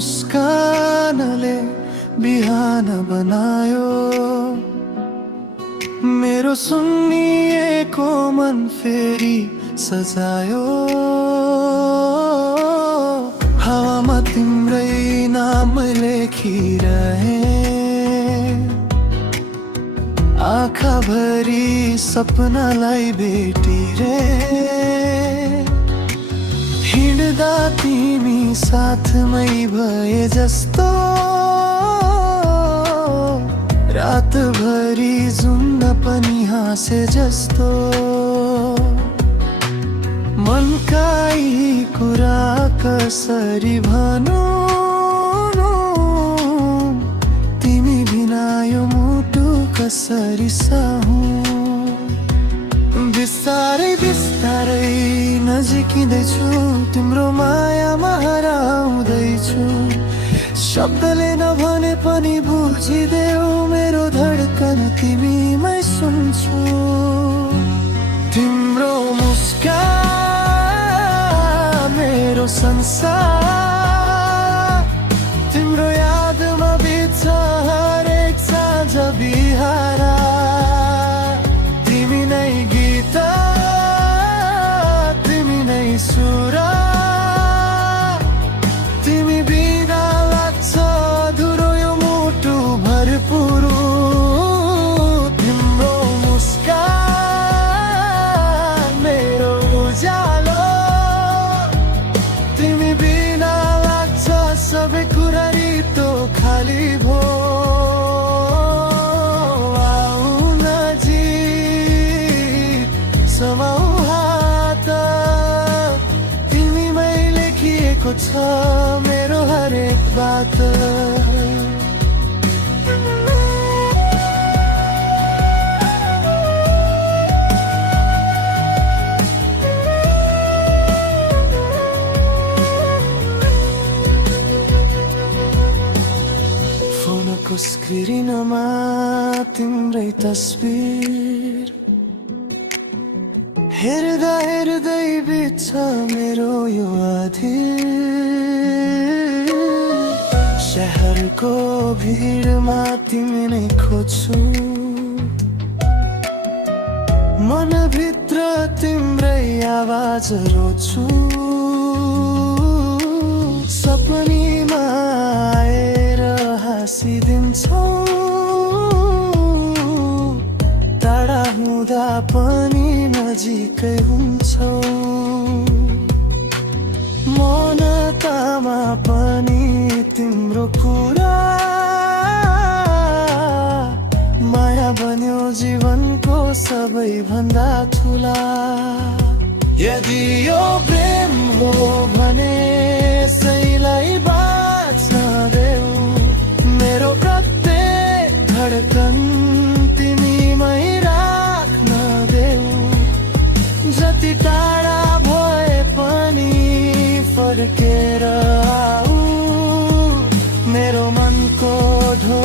मुस्कानले बिहान बनायो मेरो सुन्निएको मन फेरि सजायो हावामा तिम्रै नाम लेखिरहे आँखाभरि सपनालाई भेटिरे हिँड्दा तिमी साथमै भए जस्तो रातभरि जुन्न पनि हाँसे जस्तो मनका यी कुरा कसरी भनौँ तिमी बिना यो मुटु कसरी सहूँ बिस्तारै बिस्तारै नजिकिँदैछु तिम्रो मायामा हराउँदैछु शब्दले नभने पनि बुझिदेऊ मेरो धडकन तिमीमै सुन्छु तिम्रो मुस्कान मेरो संसार तिम्रो यादमा बित्छ हरेक साँझ बिहारा तिमी नै गीत तिमी नै सुर तिमी बिना लाग्छ अधुरो यो मुटु भरपुर तिम्रो मुस्कान मेरो उज्यालो तिमी बिना लाग्छ सबै कुरा रित्तो खाली भो आऊ नजिक समाऊ हात तिमीमै लेखिएको छ मेरो हरेक बात फोनको स्क्रिनमा तिम्रै तस्बिर हेर्दा हेर्दै बित्छ मेरो यो अधीर शहरको भिडमा तिमी नै खोज्छु मनभित्र तिम्रै आवाज रोज्छु सपनीमा आएर हाँसिदिन्छौ टाढा हुँदा पनि नजिकै हुन्छौ मौनतामा पनि तिम्रो कुरा माया बन्यो जीवनको सबैभन्दा ठुला यदि यो प्रेम हो भने सैलाई बाँच्न देऊ मेरो प्रत्येक धडकन तिमीमै राख्न देऊ जति टाढा भए पनि फर्केर आऊ मेरो मनको ढो